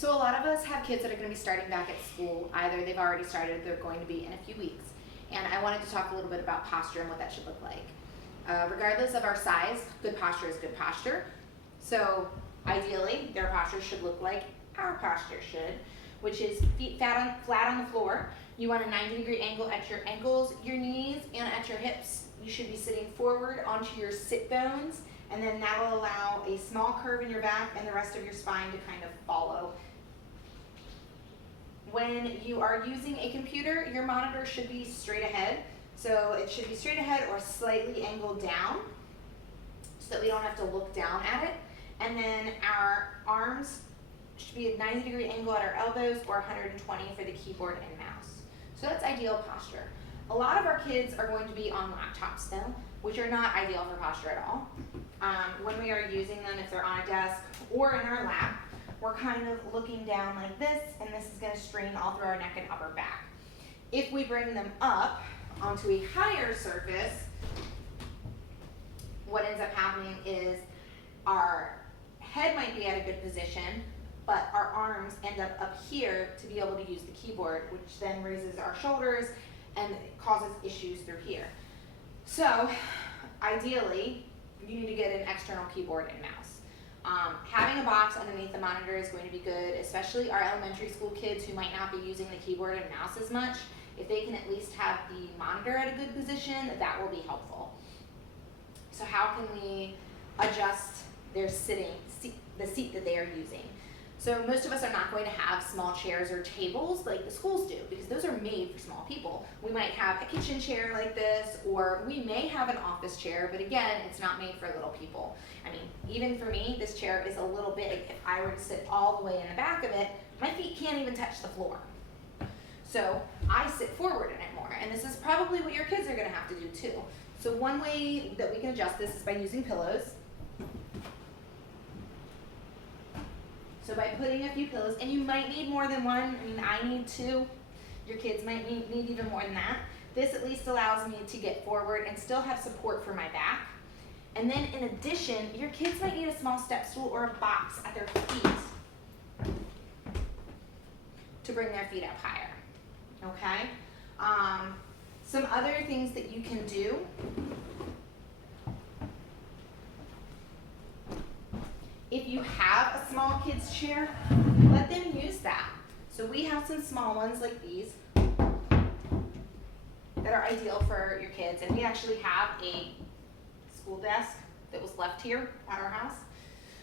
So a lot of us have kids that are going to be starting back at school. Either they've already started, they're going to be in a few weeks. And I wanted to talk a little bit about posture and what that should look like. Regardless of our size, good posture is good posture. So ideally, their posture should look like our posture should, which is feet flat on the floor. You want a 90-degree angle at your ankles, your knees, and at your hips. You should be sitting forward onto your sit bones, and then that will allow a small curve in your back and the rest of your spine to kind of follow. When you are using a computer, your monitor should be straight ahead. So it should be straight ahead or slightly angled down so that we don't have to look down at it. And then our arms should be a 90-degree angle at our elbows or 120 for the keyboard and mouse. So that's ideal posture. A lot of our kids are going to be on laptops though, which are not ideal for posture at all. When we are using them, if they're on a desk or in our lap, we're kind of looking down like this, and this is going to strain all through our neck and upper back. If we bring them up onto a higher surface, what ends up happening is our head might be at a good position, but our arms end up here to be able to use the keyboard, which then raises our shoulders and causes issues through here. So ideally, you need to get an external keyboard and mouse. Having a box underneath the monitor is going to be good, especially our elementary school kids who might not be using the keyboard and mouse as much. If they can at least have the monitor at a good position, that will be helpful. So how can we adjust their the seat that they are using? So most of us are not going to have small chairs or tables like the schools do, because those are made for small people. We might have a kitchen chair like this, or we may have an office chair, but again, it's not made for little people. I mean, even for me, this chair is a little big. If I were to sit all the way in the back of it, my feet can't even touch the floor. So I sit forward in it more, and this is probably what your kids are gonna have to do too. So one way that we can adjust this is by using pillows. So by putting a few pillows, and you might need more than one. I mean, I need two. Your kids might need even more than that. This at least allows me to get forward and still have support for my back. And then in addition, your kids might need a small step stool or a box at their feet to bring their feet up higher, okay? Some other things that you can do. If you have a small kids chair, let them use that. So we have some small ones like these that are ideal for your kids, and we actually have a school desk that was left here at our house.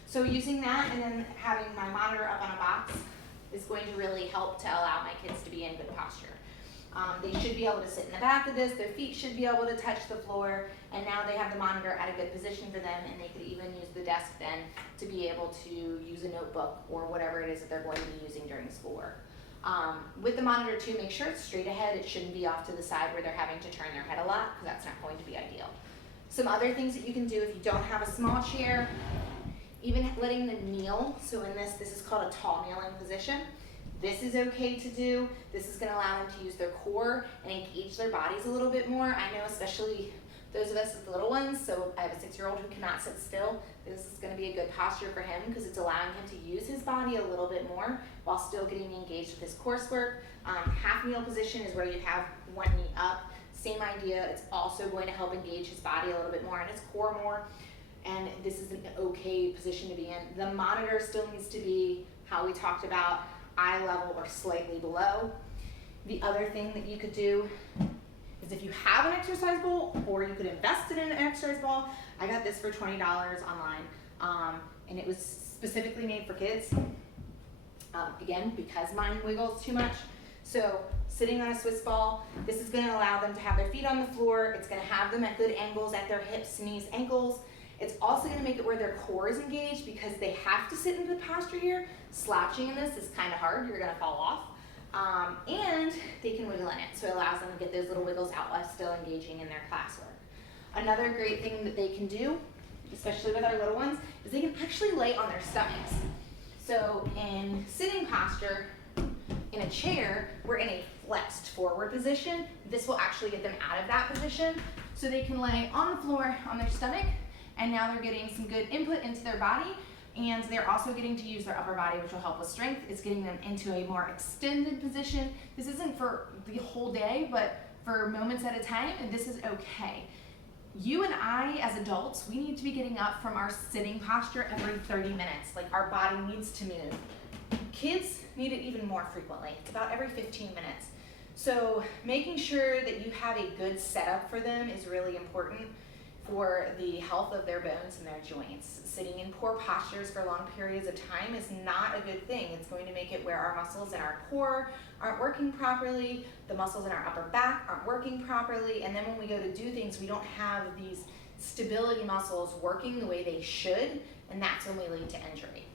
So using that and then having my monitor up on a box is going to really help to allow my kids to be in good posture. They should be able to sit in the back of this, their feet should be able to touch the floor, and now they have the monitor at a good position for them, and they could even use the desk then to be able to use a notebook or whatever it is that they're going to be using during schoolwork. With the monitor too, make sure it's straight ahead. It shouldn't be off to the side where they're having to turn their head a lot, because that's not going to be ideal. Some other things that you can do if you don't have a small chair, even letting them kneel. So in this is called a tall kneeling position. This is okay to do. This is going to allow them to use their core and engage their bodies a little bit more. I know especially those of us with little ones, so I have a 6-year-old who cannot sit still. This is going to be a good posture for him because it's allowing him to use his body a little bit more while still getting engaged with his coursework. Half kneel position is where you have one knee up. Same idea. It's also going to help engage his body a little bit more and his core more. And this is an okay position to be in. The monitor still needs to be how we talked about, eye level or slightly below. The other thing that you could do is if you have an exercise ball, or you could invest in an exercise ball. I got this for $20 online, and it was specifically made for kids. Again, because mine wiggles too much. So sitting on a Swiss ball, this is going to allow them to have their feet on the floor. It's going to have them at good angles at their hips, knees, ankles. It's also going to make it where their core is engaged because they have to sit in good posture here. Slouching in this is kind of hard. You're going to fall off. And they can wiggle in it. So it allows them to get those little wiggles out while still engaging in their classwork. Another great thing that they can do, especially with our little ones, is they can actually lay on their stomachs. So in sitting posture, in a chair, we're in a flexed forward position. This will actually get them out of that position. So they can lay on the floor on their stomach, and now they're getting some good input into their body, And they're also getting to use their upper body, which will help with strength. It's getting them into a more extended position. This isn't for the whole day, but for moments at a time, and this is okay. You and I, as adults, we need to be getting up from our sitting posture every 30 minutes. Like, our body needs to move. Kids need it even more frequently. It's about every 15 minutes. So making sure that you have a good setup for them is really important for the health of their bones and their joints. Sitting in poor postures for long periods of time is not a good thing. It's going to make it where our muscles in our core aren't working properly, the muscles in our upper back aren't working properly, and then when we go to do things, we don't have these stability muscles working the way they should, and that's when we lead to injury.